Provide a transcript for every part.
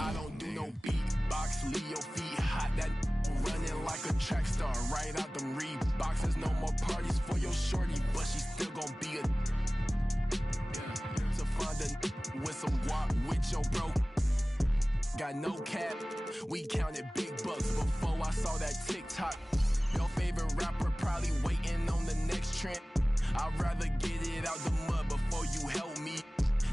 I don't do no beatbox, leave your feet hot. That running like a track star, right out them Reeboks. There's no more parties for your shorty, but she still gon' be a to find a with some guap with your bro. Got no cap, we counted big bucks before I saw that TikTok. Your favorite rapper probably waiting on the next trend. I'd rather get it out the mud before you help me.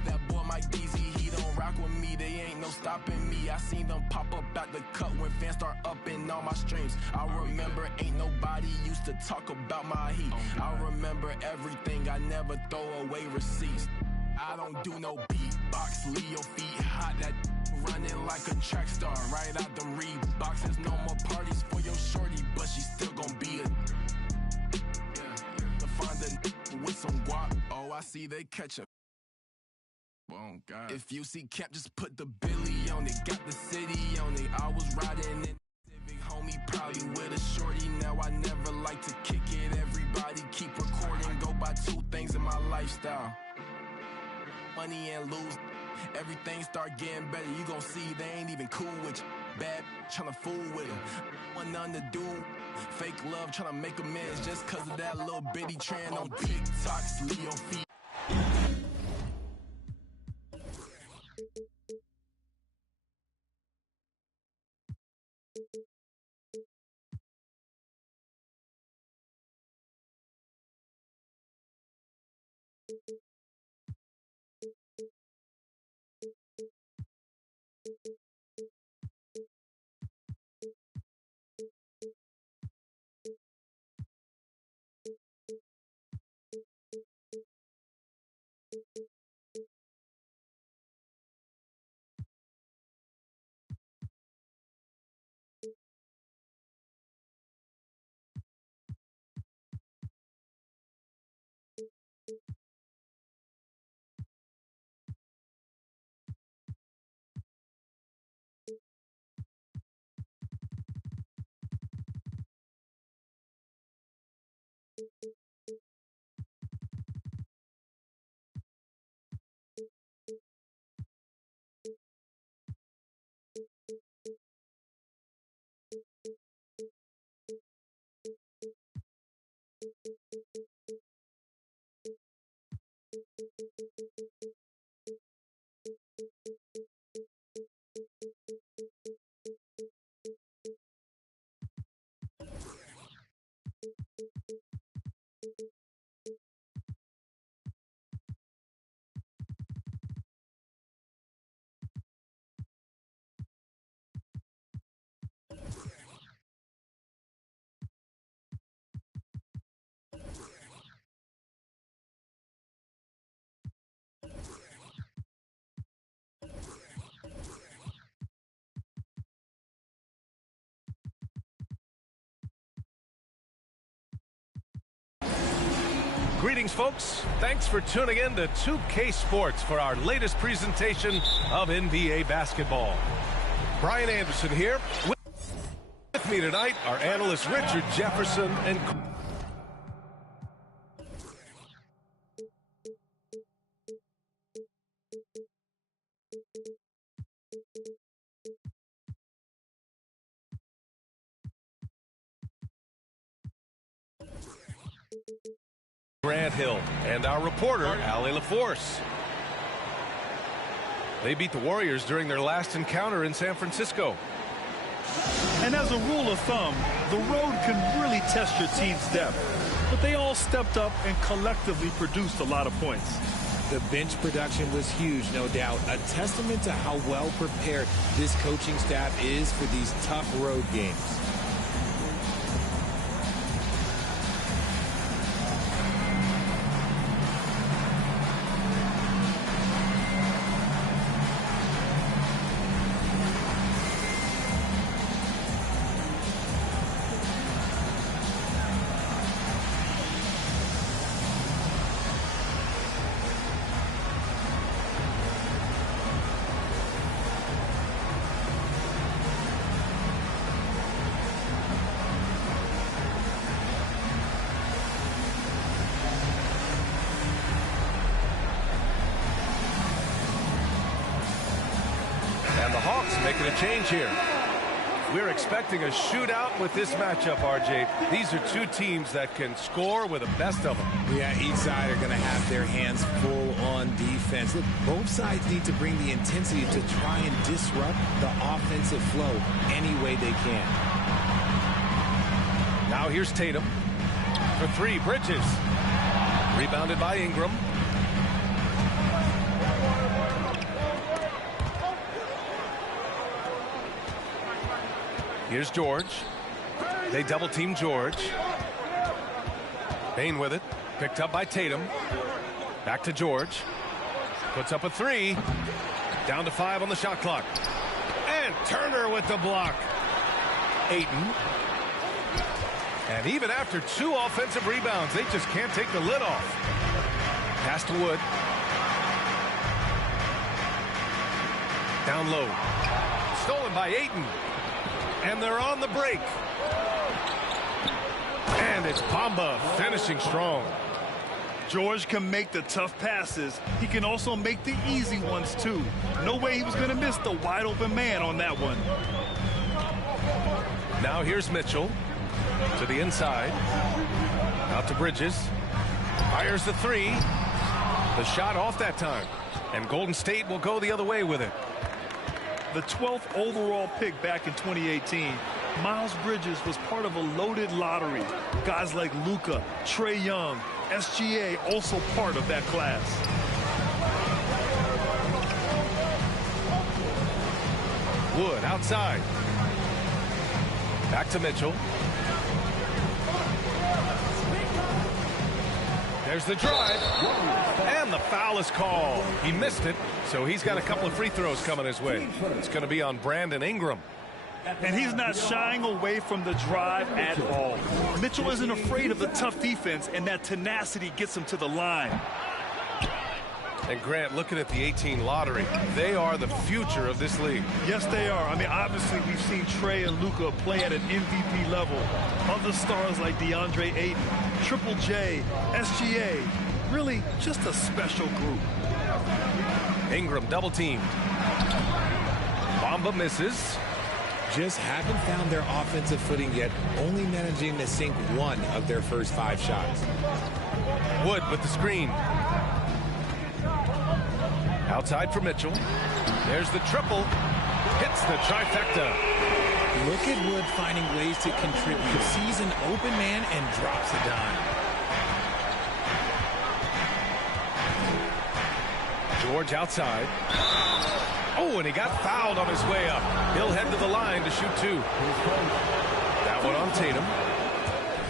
That boy Mike Deezy, he don't rock with me. They ain't no stopping me. I seen them pop up at the cut when fans start upping all my streams. I remember ain't nobody used to talk about my heat. I remember everything, I never throw away receipts. I don't do no beatbox, leave your feet hot. That running like a track star, right out them Reeboks. There's no more parties for your shorty, but she still gon' be a to find a with some guap. Oh, I see they catch a. Oh God. If you see Cap, just put the Billy on it. Got the city on it. I was riding in Civic, homie, probably with a shorty. Now I never like to kick it. Everybody keep recording. Go buy two things in my lifestyle. Money and lose. Everything start getting better. You gon' see they ain't even cool with you. Bad tryna fool with them. Want nothing to do. Fake love tryna make amends just cause of that little bitty trend on TikTok. Leave your feet. Greetings, folks. Thanks for tuning in to 2K Sports for our latest presentation of NBA basketball. Brian Anderson here. With me tonight are analysts Richard Jefferson and Grant Hill and our reporter, Allie LaForce. They beat the Warriors during their last encounter in San Francisco. And as a rule of thumb, the road can really test your team's depth. But they all stepped up and collectively produced a lot of points. The bench production was huge, no doubt. A testament to how well prepared this coaching staff is for these tough road games. Hawks making a change here. We're expecting a shootout with this matchup, RJ. These are two teams that can score with the best of them. Yeah, each side are going to have their hands full on defense. Look, both sides need to bring the intensity to try and disrupt the offensive flow any way they can. Now here's Tatum. For three, Bridges. Rebounded by Ingram. Here's George. They double team George. Payne with it. Picked up by Tatum. Back to George. Puts up a three. Down to 5 on the shot clock. And Turner with the block. Ayton. And even after 2 offensive rebounds, they just can't take the lid off. Pass to Wood. Down low. Stolen by Ayton. And they're on the break. And it's Bamba finishing strong. George can make the tough passes. He can also make the easy ones, too. No way he was going to miss the wide open man on that one. Now here's Mitchell to the inside. Out to Bridges. Fires the three. The shot off that time. And Golden State will go the other way with it. The 12th overall pick back in 2018, Miles Bridges was part of a loaded lottery. Guys like Luka, Trae Young, SGA also part of that class. Wood outside. Back to Mitchell. There's the drive. And the foul is called. He missed it, so he's got a couple of free throws coming his way. It's going to be on Brandon Ingram. And he's not shying away from the drive at all. Mitchell isn't afraid of the tough defense, and that tenacity gets him to the line. And Grant, looking at the 18 lottery, they are the future of this league. Yes, they are. I mean, obviously, we've seen Trae and Luka play at an MVP level. Other stars like DeAndre Ayton, Triple J, SGA, really just a special group. Ingram double teamed. Bamba misses. Just haven't found their offensive footing yet, only managing to sink 1 of their first 5 shots. Wood with the screen. Outside for Mitchell. There's the triple. Hits the trifecta. Look at Wood finding ways to contribute. Sees an open man and drops a dime. George outside. Oh, and he got fouled on his way up. He'll head to the line to shoot 2. That one on Tatum.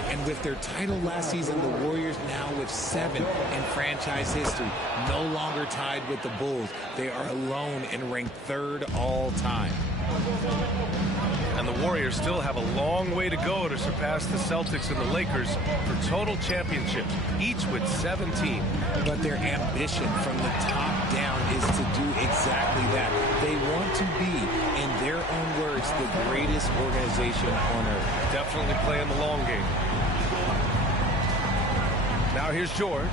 And with their title last season, the Warriors now with 7 in franchise history. No longer tied with the Bulls. They are alone and ranked 3rd all time. And the Warriors still have a long way to go to surpass the Celtics and the Lakers for total championships, each with 17. But their ambition from the top down is to do exactly that. They want to be, in their own words, the greatest organization on earth. Definitely playing the long game. Now here's George.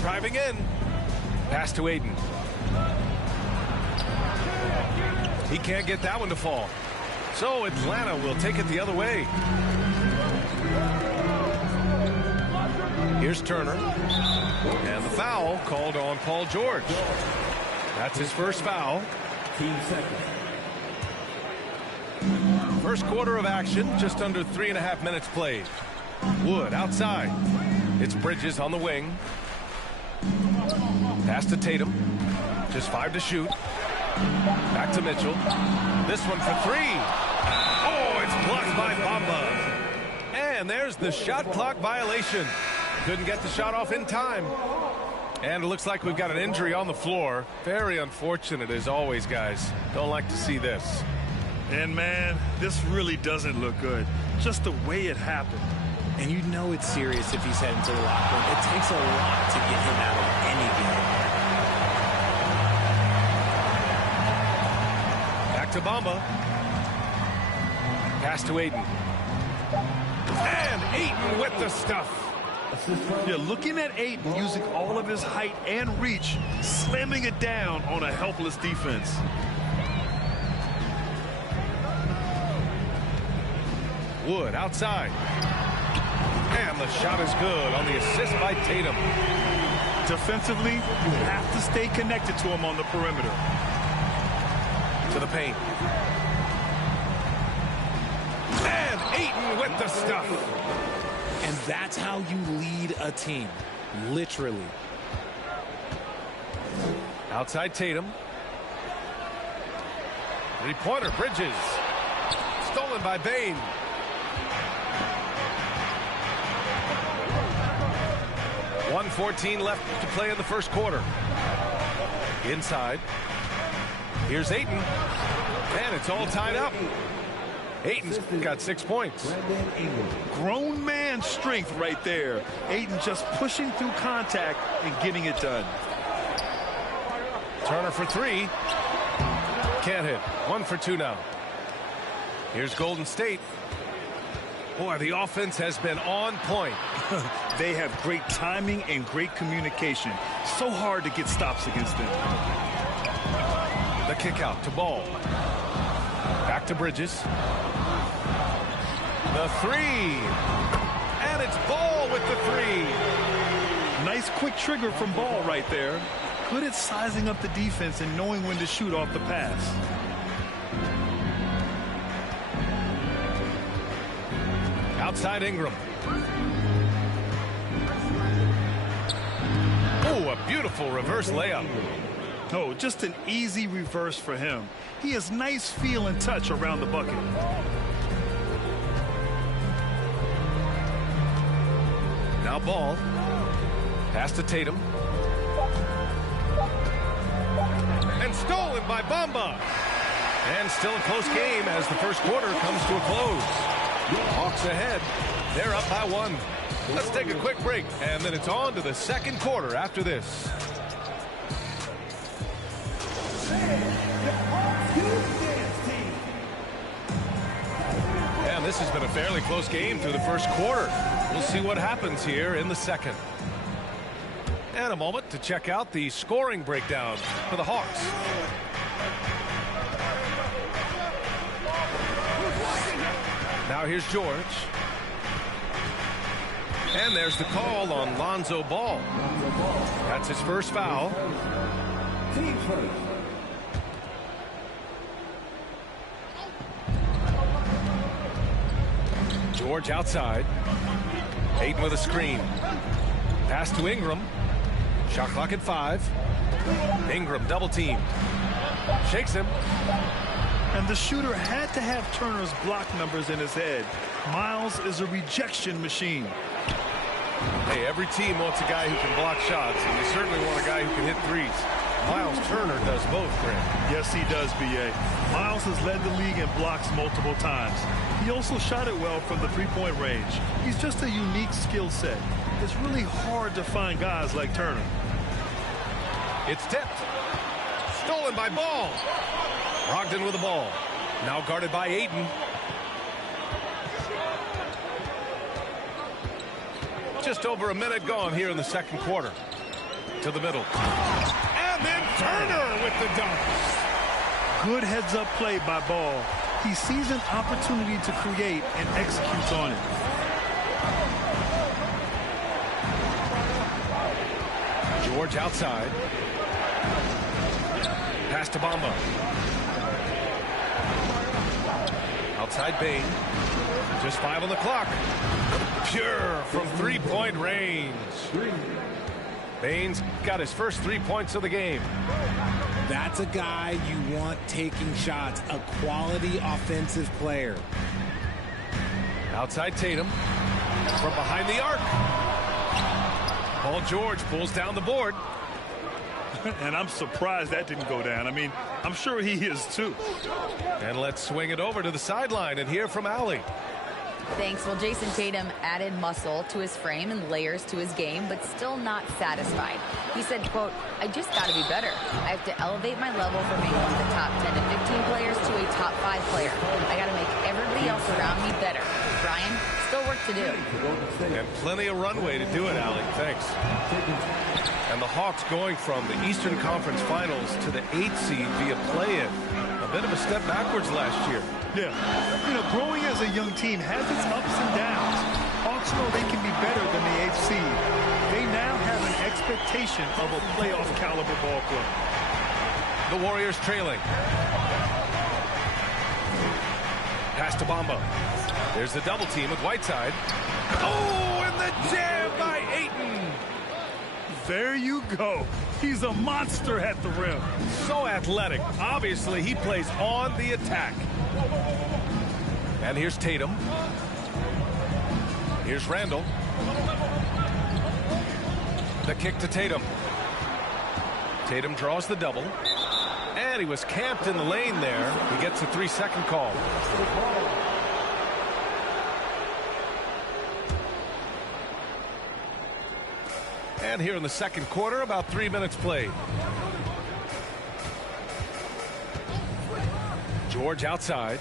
Driving in. Pass to Ayton. He can't get that one to fall. So Atlanta will take it the other way. Here's Turner. And the foul called on Paul George. That's his first foul. Team second. First quarter of action, just under 3.5 minutes played. Wood outside. It's Bridges on the wing. Pass to Tatum. Just 5 to shoot. Back to Mitchell. This one for 3. Oh, it's blocked by Bamba. And there's the shot clock violation. Couldn't get the shot off in time. And it looks like we've got an injury on the floor. Very unfortunate as always, guys. Don't like to see this. And, man, this really doesn't look good. Just the way it happened. And you know it's serious if he's heading to the locker room. It takes a lot to get him out of any game. Back to Bamba. Pass to Ayton. And Ayton with the stuff. Yeah, looking at Ayton using all of his height and reach, slamming it down on a helpless defense. Wood outside. And the shot is good on the assist by Tatum. Defensively, you have to stay connected to him on the perimeter. To the paint. And Ayton with the stuff. And that's how you lead a team, literally. Outside Tatum. Three-pointer, Bridges. Stolen by Bane. .114 left to play in the first quarter. Inside. Here's Ayton. And it's all tied up. Ayton's got 6 points. Grown man strength right there. Ayton just pushing through contact and getting it done. Turner for three. Can't hit. 1 for 2 now. Here's Golden State. Boy, the offense has been on point. They have great timing and great communication. So hard to get stops against them. The kick out to Ball. Back to Bridges. The three. And it's Ball with the three. Nice quick trigger from Ball right there. Good at sizing up the defense and knowing when to shoot off the pass. Outside Ingram. Oh, a beautiful reverse layup. Oh, just an easy reverse for him. He has nice feel and touch around the bucket. Now Ball. Pass to Tatum. And stolen by Bamba. And still a close game as the first quarter comes to a close. Hawks ahead. They're up by 1. Let's take a quick break, and then it's on to the second quarter after this. And this has been a fairly close game through the first quarter. We'll see what happens here in the second. And a moment to check out the scoring breakdown for the Hawks. Now here's George. And there's the call on Lonzo Ball. That's his first foul. Team first. George outside. Ayton with a screen. Pass to Ingram. Shot clock at 5. Ingram double teamed. Shakes him. And the shooter had to have Turner's block numbers in his head. Miles is a rejection machine. Hey, every team wants a guy who can block shots, and they certainly want a guy who can hit threes. Miles Turner does both, Grant. Yes, he does, B.A. Miles has led the league in blocks multiple times. He also shot it well from the three-point range. He's just a unique skill set. It's really hard to find guys like Turner. It's tipped. Stolen by Ball. Brogdon with the ball. Now guarded by Ayton. Just over a minute gone here in the second quarter. To the middle. And then Turner with the dunk. Good heads-up play by Ball. He sees an opportunity to create and executes on it. George outside. Pass to Bamba. Outside Bane. Just 5 on the clock. Pure from three-point range. Bane's got his first 3 points of the game. That's a guy you want taking shots, a quality offensive player. Outside Tatum. From behind the arc. Paul George pulls down the board. And I'm surprised that didn't go down. I mean, I'm sure he is too. And let's swing it over to the sideline and hear from Allie. Thanks. Well, Jason Tatum added muscle to his frame and layers to his game, but still not satisfied. He said, quote, "I just got to be better. I have to elevate my level from being one of the top 10 to 15 players to a top 5 player. I got to make everybody else around me better." Brian, still work to do. And plenty of runway to do it, Allie. Thanks. And the Hawks going from the Eastern Conference Finals to the 8th seed via play-in. A bit of a step backwards last year. Yeah. You know, growing as a young team has its ups and downs. Hawks know they can be better than the 8th seed. They now have an expectation of a playoff caliber ball club. The Warriors trailing. Pass to Bamba. There's the double team with Whiteside. Oh, and the jam by Ayton. There you go. He's a monster at the rim. So athletic. Obviously, he plays on the attack. And here's Tatum. Here's Randall. The kick to Tatum. Tatum draws the double. And he was camped in the lane there. He gets a 3-second call. And here in the second quarter, about 3 minutes played. George outside.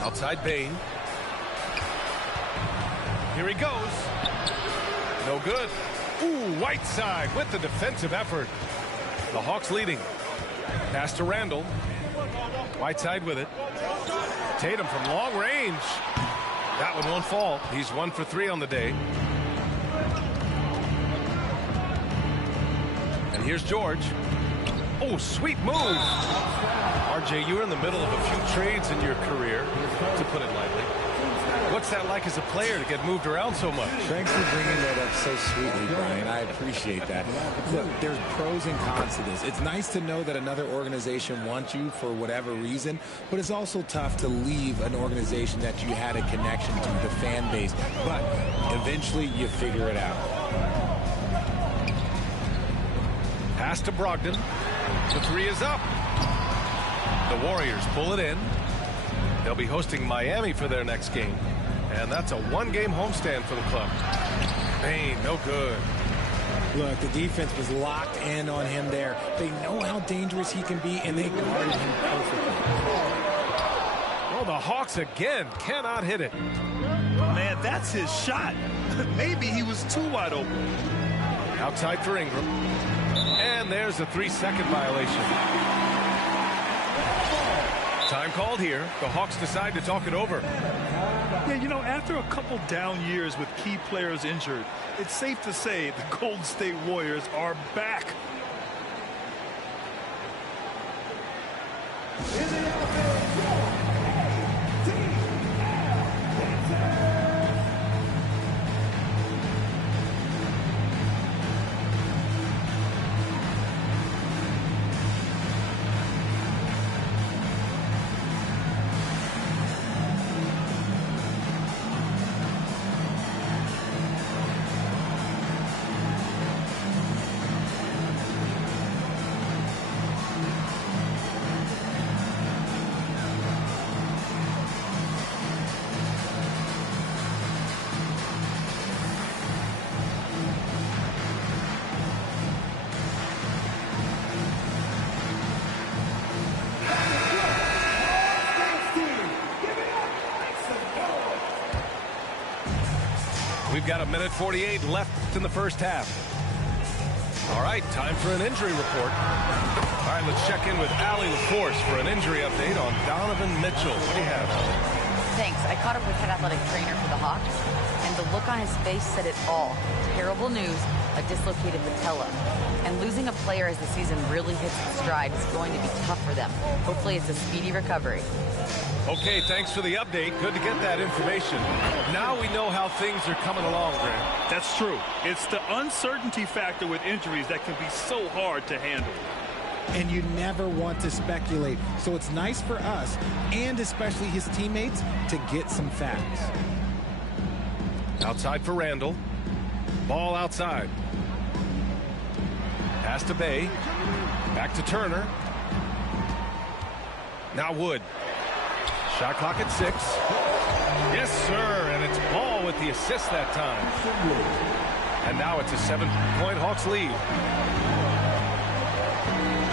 Outside Bane. Here he goes. No good. Ooh, Whiteside with the defensive effort. The Hawks leading. Pass to Randall. Whiteside with it. Tatum from long range. That one won't fall. He's 1 for 3 on the day. And here's George. Oh, sweet move. RJ, you were in the middle of a few trades in your career, to put it lightly. What's that like as a player to get moved around so much? Thanks for bringing that up so sweetly, Brian. I appreciate that. Look, there's pros and cons to this. It's nice to know that another organization wants you for whatever reason, but it's also tough to leave an organization that you had a connection to, the fan base. But eventually you figure it out. Pass to Brogdon. The 3 is up. The Warriors pull it in. They'll be hosting Miami for their next game. And that's a 1-game homestand for the club. Bane, no good. Look, the defense was locked in on him there. They know how dangerous he can be, and they guarded him perfectly. Oh, the Hawks again cannot hit it. Man, that's his shot. Maybe he was too wide open. Outside for Ingram. And there's a 3-second violation. Time called here. The Hawks decide to talk it over. Yeah, you know, after a couple down years with key players injured, it's safe to say the Golden State Warriors are back. We've got 1:48 left in the first half. All right, time for an injury report. All right, let's check in with Allie LaForce for an injury update on Donovan Mitchell. What do you have? Thanks. I caught up with head athletic trainer for the Hawks, and the look on his face said it all. Terrible news, a dislocated patella. And losing a player as the season really hits its stride is going to be tough for them. Hopefully it's a speedy recovery. Okay, thanks for the update. Good to get that information. Now we know how things are coming along, Grant. That's true. It's the uncertainty factor with injuries that can be so hard to handle. And you never want to speculate. So it's nice for us, and especially his teammates, to get some facts. Outside for Randall. Ball outside. Pass to Bay. Back to Turner. Now Wood. Shot clock at 6. Yes, sir. And it's Ball with the assist that time. And now it's a 7-point Hawks lead.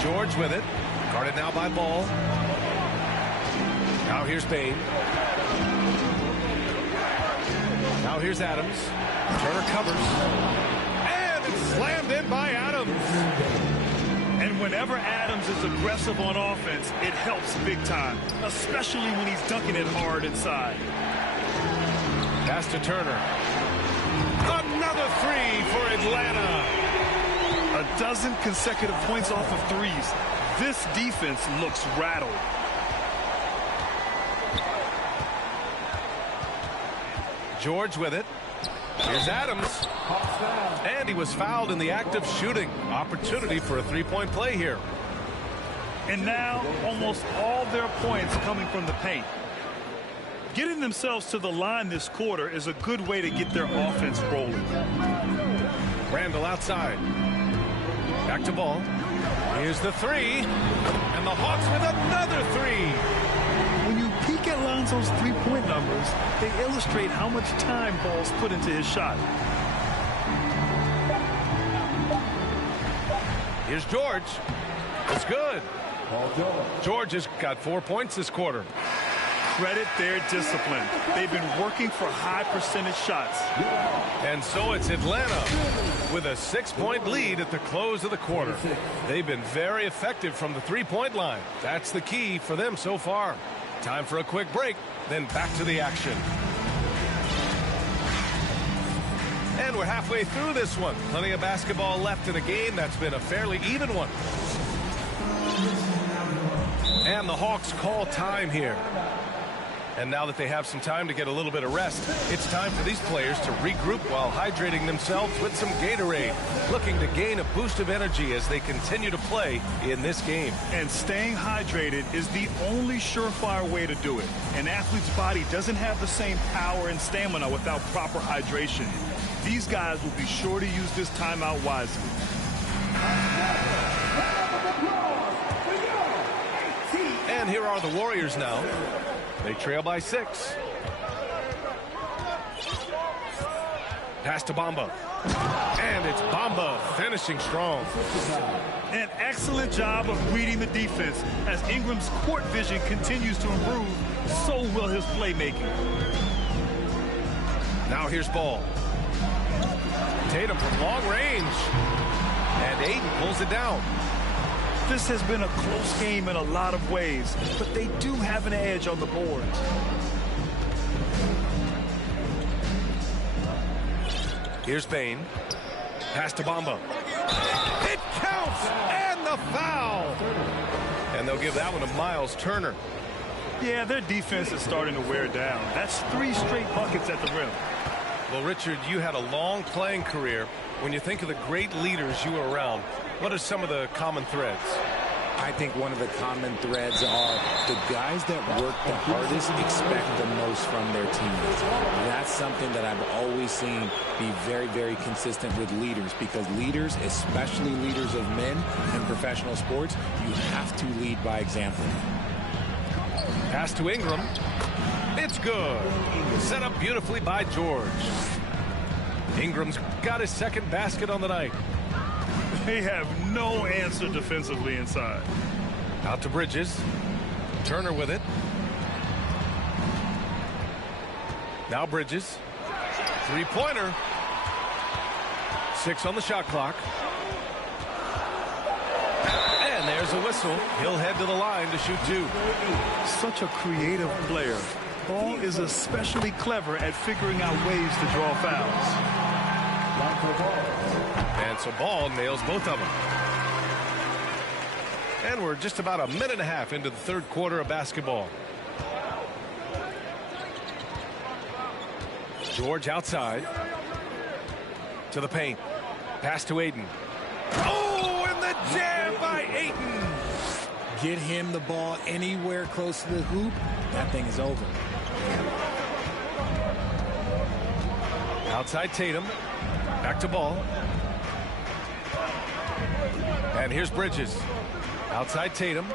George with it. Guarded now by Ball. Now here's Bane. Now here's Adams. Turner covers. And it's slammed in by Adams. And whenever Adams is aggressive on offense, it helps big time, especially when he's dunking it hard inside. Pass to Turner. Another three for Atlanta. A dozen consecutive points off of threes. This defense looks rattled. George with it. Here's Adams. And he was fouled in the act of shooting. Opportunity for a three-point play here. And now almost all their points coming from the paint. Getting themselves to the line this quarter is a good way to get their offense rolling. Randall outside. Back to Ball. Here's the three. And the Hawks with another three. When you peek at Lonzo's three-point numbers, they illustrate how much time Ball's put into his shot. Here's George. It's good. George has got 4 points this quarter. Credit their discipline. They've been working for high percentage shots. And so it's Atlanta with a 6-point lead at the close of the quarter. They've been very effective from the three-point line. That's the key for them so far. Time for a quick break, then back to the action. And we're halfway through this one. Plenty of basketball left in a game that's been a fairly even one. And the Hawks call time here. And now that they have some time to get a little bit of rest, it's time for these players to regroup while hydrating themselves with some Gatorade, looking to gain a boost of energy as they continue to play in this game. And staying hydrated is the only surefire way to do it. An athlete's body doesn't have the same power and stamina without proper hydration. These guys will be sure to use this timeout wisely. And here are the Warriors now. They trail by 6. Pass to Bamba. And it's Bamba finishing strong. An excellent job of reading the defense. As Ingram's court vision continues to improve, so will his playmaking. Now here's Ball. Tatum from long range. And Ayton pulls it down. This has been a close game in a lot of ways, but they do have an edge on the boards. Here's Bane. Pass to Bamba. It counts! And the foul! And they'll give that one to Miles Turner. Yeah, their defense is starting to wear down. That's 3 straight buckets at the rim. Well, Richard, you had a long playing career. When you think of the great leaders you were around, what are some of the common threads? I think one of the common threads are the guys that work the hardest expect the most from their teammates. That's something that I've always seen be very, very consistent with leaders, because leaders, especially leaders of men in professional sports, you have to lead by example. Pass to Ingram. It's good. Set up beautifully by George. Ingram's got his second basket on the night. They have no answer defensively inside. Out to Bridges. Turner with it. Now Bridges. Three-pointer. 6 on the shot clock. And there's a whistle. He'll head to the line to shoot 2. Such a creative player. Ball is especially clever at figuring out ways to draw fouls. And so Ball nails both of them. And we're just about a minute and a half into the third quarter of basketball. George outside. To the paint. Pass to Ayton. Oh, and the jam by Ayton. Get him the ball anywhere close to the hoop, that thing is over. Outside Tatum. Back to Ball. And here's Bridges. Outside Tatum.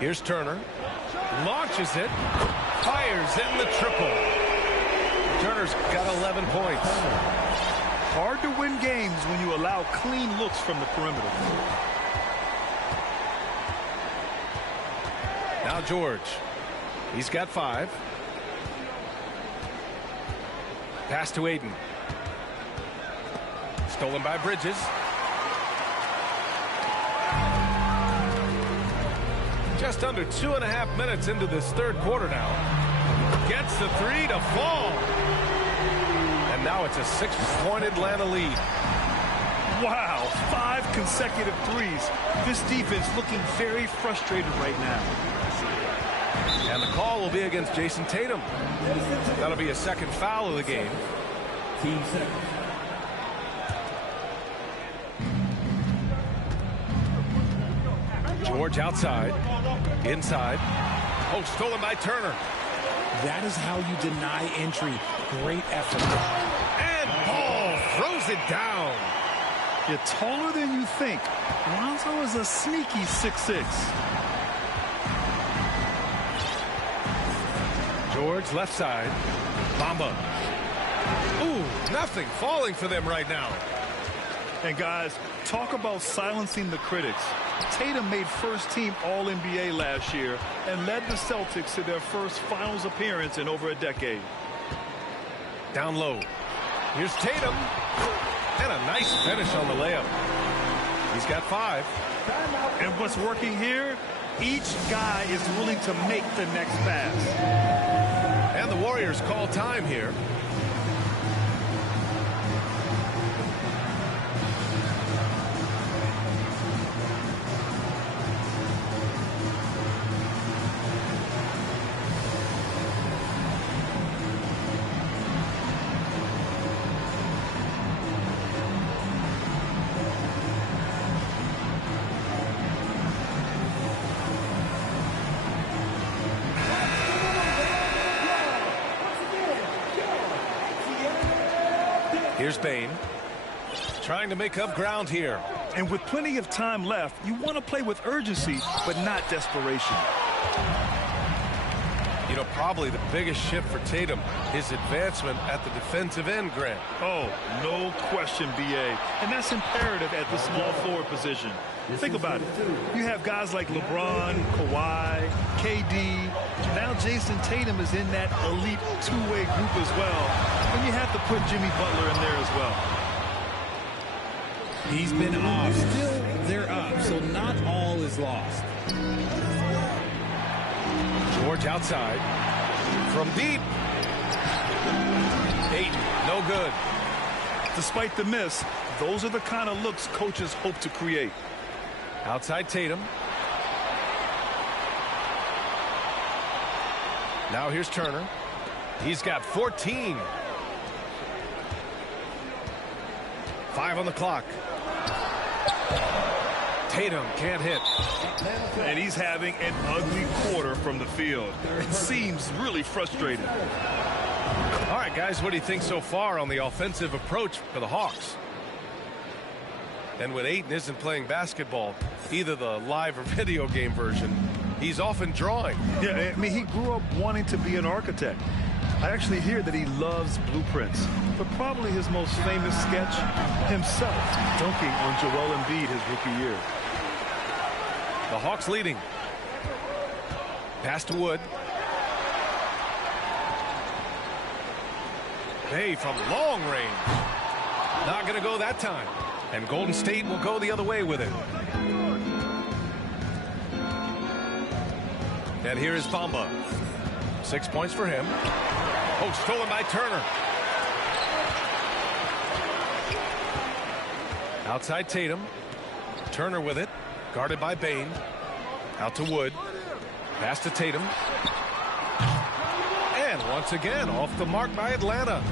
Here's Turner. Launches it. Fires in the triple. Turner's got 11 points. Hard to win games when you allow clean looks from the perimeter. Now George. He's got 5. Pass to Ayton. Stolen by Bridges. Just under 2.5 minutes into this third quarter now. Gets the three to fall. And now it's a 6-point Atlanta lead. Wow, 5 consecutive threes. This defense looking very frustrated right now. And the call will be against Jason Tatum. That'll be a second foul of the game. Team second. George outside. Inside. Oh, stolen by Turner. That is how you deny entry. Great effort. And Paul throws it down. You're taller than you think. Lonzo is a sneaky 6'6". George left side. Bamba. Ooh, nothing falling for them right now. And guys, talk about silencing the critics. Tatum made first-team All-NBA last year and led the Celtics to their first finals appearance in over a decade. Down low. Here's Tatum. And a nice finish on the layup. He's got 5. And what's working here? Each guy is willing to make the next pass. And the Warriors call time here. Here's Bane. Trying to make up ground here. And with plenty of time left, you want to play with urgency, but not desperation. You know, probably the biggest shift for Tatum, his advancement at the defensive end, Grant. Oh, no question, B.A. And that's imperative at the small forward position. Think about it. You have guys like LeBron, Kawhi, KD. Now Jason Tatum is in that elite two-way group as well. And you have to put Jimmy Butler in there as well. He's been off. Still, they're up, so not all is lost. George outside. From deep. Ayton, no good. Despite the miss, those are the kind of looks coaches hope to create. Outside Tatum. Now here's Turner. He's got 14. 5 on the clock. Tatum can't hit. And he's having an ugly quarter from the field. It seems really frustrating. All right, guys, what do you think so far on the offensive approach for the Hawks? And when Ayton isn't playing basketball, either the live or video game version, he's often drawing. Yeah, I mean, he grew up wanting to be an architect. I actually hear that he loves blueprints, but probably his most famous sketch, himself dunking on Joel Embiid his rookie year. The Hawks leading. Pass to Wood. Hey, from long range. Not going to go that time. And Golden State will go the other way with it. And here is Bamba. 6 points for him. Oh, stolen by Turner. Outside Tatum. Turner with it. Guarded by Bane. Out to Wood. Pass to Tatum. And once again, off the mark by Atlanta.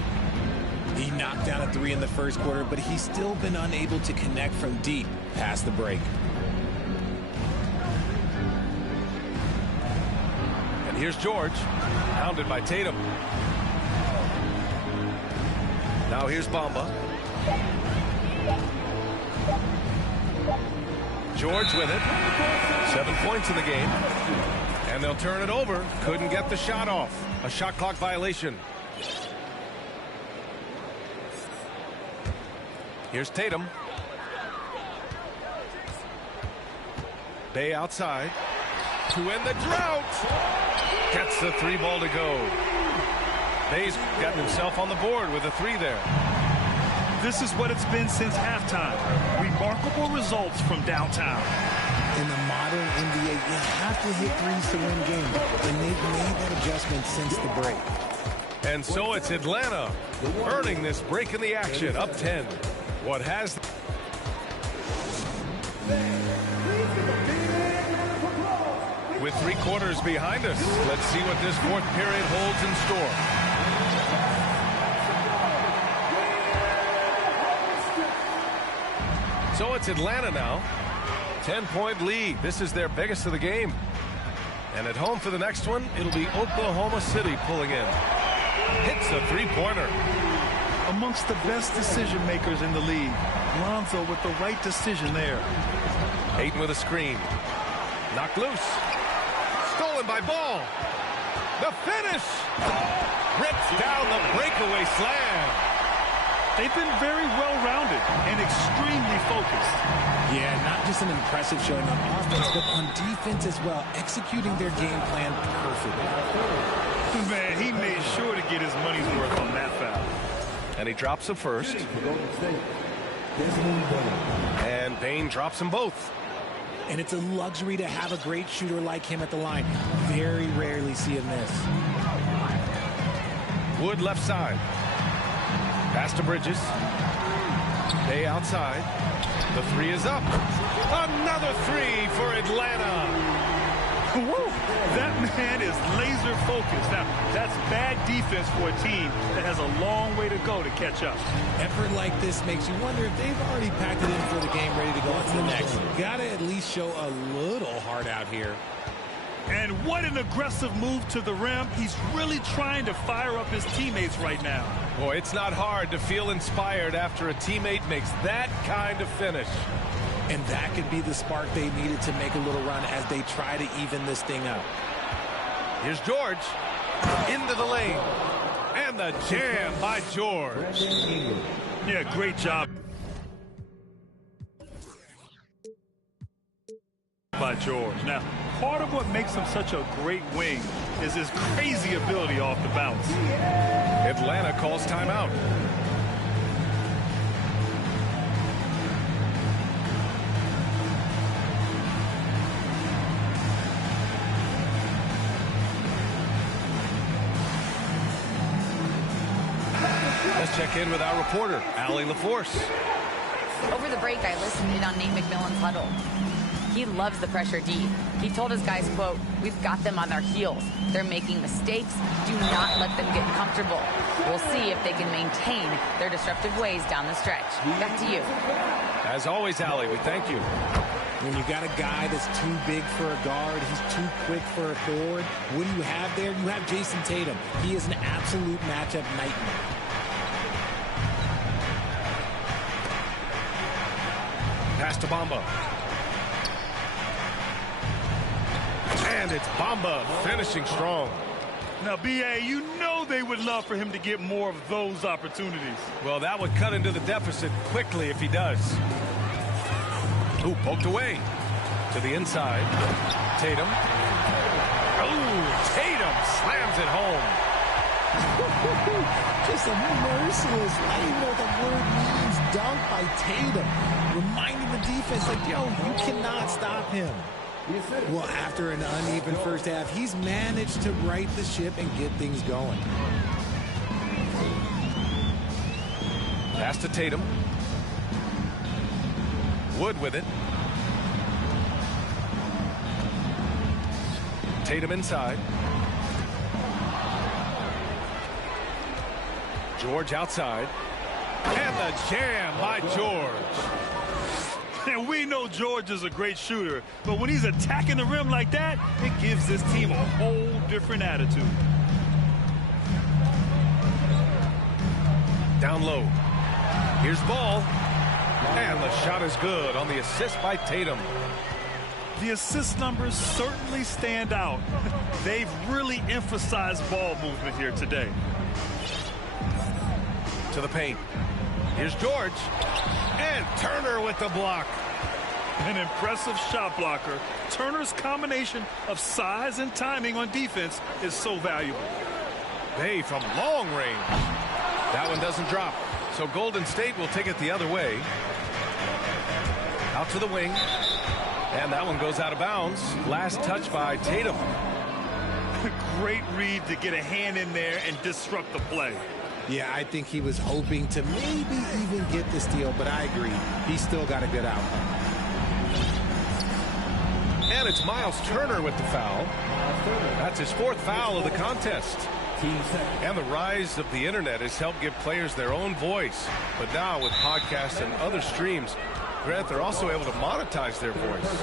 He knocked down a 3 in the first quarter, but he's still been unable to connect from deep past the break. And here's George, hounded by Tatum. Now here's Bamba. George with it. 7 points in the game. And they'll turn it over. Couldn't get the shot off. A shot clock violation. Here's Tatum. Bay outside. To end the drought. Gets the 3 ball to go. Bay's gotten himself on the board with a 3 there. This is what it's been since halftime. Remarkable results from downtown. In the modern NBA, you have to hit threes to win games, and they've made that adjustment since the break. And so it's Atlanta earning this break in the action, up 10. What has... With 3 quarters behind us, let's see what this 4th period holds in store. So it's Atlanta now. 10-point lead. This is their biggest of the game. And at home for the next one, it'll be Oklahoma City pulling in. Hits a 3-pointer. Amongst the best decision makers in the league. Lonzo with the right decision there. Ayton with a screen. Knocked loose. Stolen by Ball. The finish. Rips down the breakaway slam. They've been very well-rounded and extremely focused. Yeah, not just an impressive showing on offense, but on defense as well, executing their game plan perfectly. Man, he made sure to get his money's worth on that foul. And he drops them first. And Payne drops them both. And it's a luxury to have a great shooter like him at the line. Very rarely see him miss. Wood left side. Pass to Bridges. Bey outside. The 3 is up. Another 3 for Atlanta. Woo! That man is laser focused. Now, that's bad defense for a team that has a long way to go to catch up. Effort like this makes you wonder if they've already packed it in for the game, ready to go on to the next. Gotta at least show a little heart out here. And what an aggressive move to the rim. He's really trying to fire up his teammates right now. Boy, it's not hard to feel inspired after a teammate makes that kind of finish. And that could be the spark they needed to make a little run as they try to even this thing up. Here's George. Into the lane. And the jam by George. Yeah, great job by George. Now, part of what makes him such a great wing is his crazy ability off the bounce. Atlanta calls timeout. Let's check in with our reporter, Allie LaForce. Over the break, I listened in on Nate McMillan's huddle. He loves the pressure deep. He told his guys, quote, "We've got them on their heels. They're making mistakes. Do not let them get comfortable. We'll see if they can maintain their disruptive ways down the stretch." Back to you. As always, Allie, we thank you. When you got a guy that's too big for a guard, he's too quick for a forward, what do you have there? You have Jason Tatum. He is an absolute matchup nightmare. Pass to Bamba. And it's Bamba finishing strong. Now, B.A., you know they would love for him to get more of those opportunities. Well, that would cut into the deficit quickly if he does. Ooh, poked away. To the inside. Tatum. Ooh, Tatum slams it home. Just a merciless, I don't even know what that word means, dunk by Tatum. Reminding the defense, like, yo, you cannot stop him. Well, after an uneven first half, he's managed to right the ship and get things going. Pass to Tatum. Wood with it. Tatum inside. George outside. And the jam by George. And we know George is a great shooter, but when he's attacking the rim like that, it gives this team a whole different attitude. Down low. Here's Ball. And the shot is good on the assist by Tatum. The assist numbers certainly stand out. They've really emphasized ball movement here today. To the paint. Here's George. And Turner with the block. An impressive shot blocker. Turner's combination of size and timing on defense is so valuable. Bay from long range. That one doesn't drop. So Golden State will take it the other way. Out to the wing. And that one goes out of bounds. Last touch by Tatum. Great read to get a hand in there and disrupt the play. Yeah, I think he was hoping to maybe even get the steal, but I agree. He still got a good outcome. And it's Miles Turner with the foul. That's his 4th foul of the contest. And the rise of the internet has helped give players their own voice. But now with podcasts and other streams, Grant, they're also able to monetize their voice.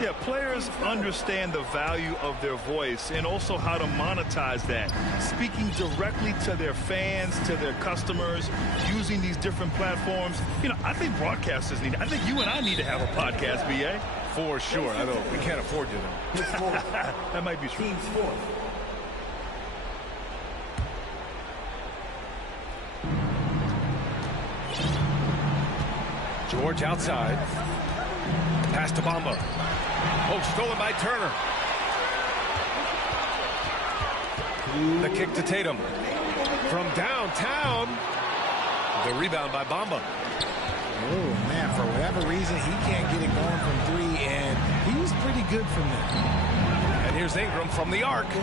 Yeah, players understand the value of their voice and also how to monetize that. Speaking directly to their fans, to their customers, using these different platforms. You know, I think broadcasters need, I think you and I need to have a podcast, B.A. For sure. I know we can't afford you, though. That might be true. George outside. Pass to Bamba. Oh, stolen by Turner. The kick to Tatum. From downtown. The rebound by Bamba. Oh, man, for whatever reason, he can't get it going from 3, and he was pretty good from there. And here's Ingram from the arc.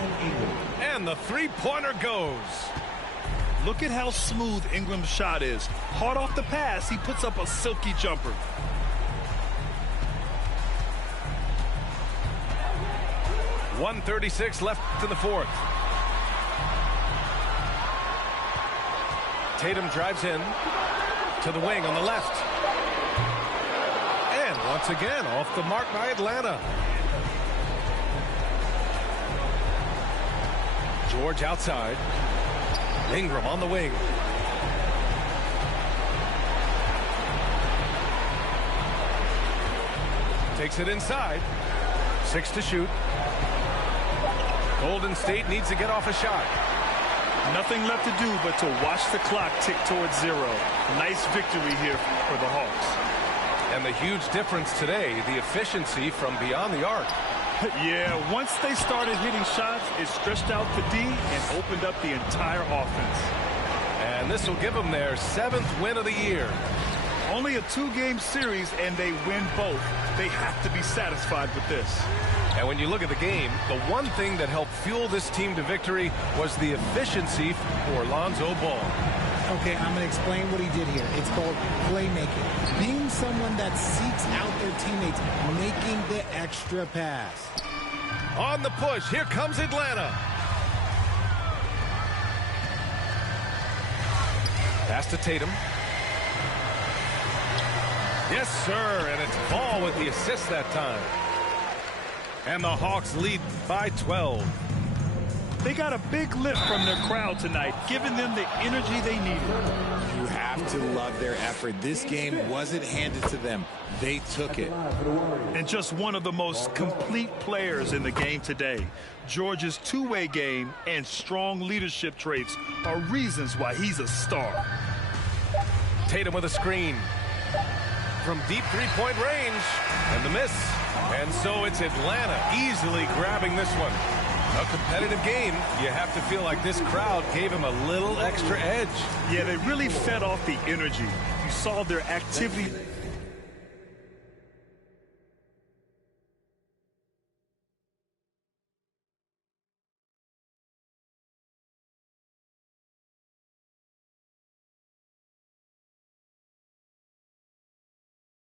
And the three-pointer goes. Look at how smooth Ingram's shot is. Hard off the pass, he puts up a silky jumper. .136 left in the 4th. Tatum drives in to the wing on the left. And once again, off the mark by Atlanta. George outside. Ingram on the wing. Takes it inside. 6 to shoot. Golden State needs to get off a shot. Nothing left to do but to watch the clock tick towards 0. Nice victory here for the Hawks. And the huge difference today, the efficiency from beyond the arc. Yeah, once they started hitting shots, it stretched out the D and opened up the entire offense. And this will give them their 7th win of the year. Only a 2-game series, and they win both. They have to be satisfied with this. And when you look at the game, the one thing that helped fuel this team to victory was the efficiency for Lonzo Ball. Okay, I'm going to explain what he did here. It's called playmaking. Being someone that seeks out their teammates, making the extra pass. On the push, here comes Atlanta. Pass to Tatum. Yes, sir, and it's Ball with the assist that time. And the Hawks lead by 12. They got a big lift from their crowd tonight, giving them the energy they needed. You have to love their effort. This game wasn't handed to them. They took it. And just one of the most complete players in the game today. George's two-way game and strong leadership traits are reasons why he's a star. Tatum with a screen. From deep three-point range. And the miss. And so it's Atlanta easily grabbing this one. A competitive game. You have to feel like this crowd gave him a little extra edge. Yeah, they really fed off the energy. You saw their activity